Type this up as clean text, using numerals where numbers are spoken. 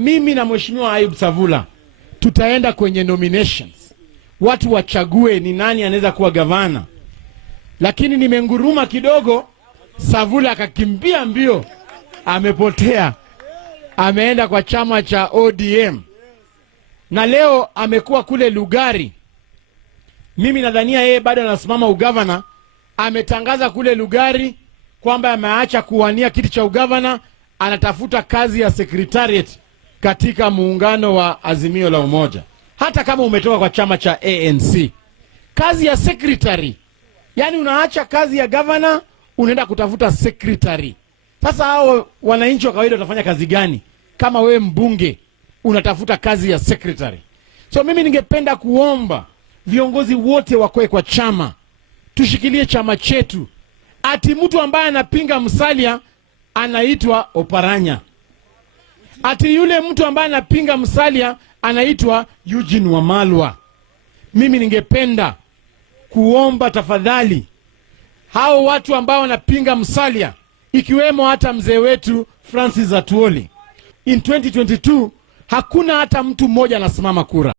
mimi na Mheshimiwa Ayub Savula tutaenda kwenye nominations, watu wachague ni nani anaweza kuwa gavana. Lakini nimenguruma kidogo, Savula akakimbia mbio, amepotea, ameenda kwa chama cha ODM, na leo amekuwa kule Lugari. Mimi nadhania yeye bado anasimama ugavana. Ametangaza kule Lugari kwamba ameacha kuwania kiti cha ugavana, anatafuta kazi ya secretariat katika muungano wa Azimio la Umoja. Hata kama umetoka kwa chama cha ANC, kazi ya secretary, yani unaacha kazi ya governor unaenda kutafuta secretary. Sasa hao wananchi wa kawaida watafanya kazi gani kama wewe mbunge unatafuta kazi ya secretary? So mimi ningependa kuomba viongozi wote wakoe kwa chama, tushikilie chama chetu. Ati mtu ambaye anapinga Musalia anaitwa Oparanya, ati yule mtu ambaye anapinga Musalia anaitwa Eugene Wamalwa. Mimi ningependa kuomba tafadhali, hao watu ambao wanapinga Musalia, ikiwemo hata mzee wetu Francis Atuoli, in 2022 hakuna hata mtu mmoja anasimama kura.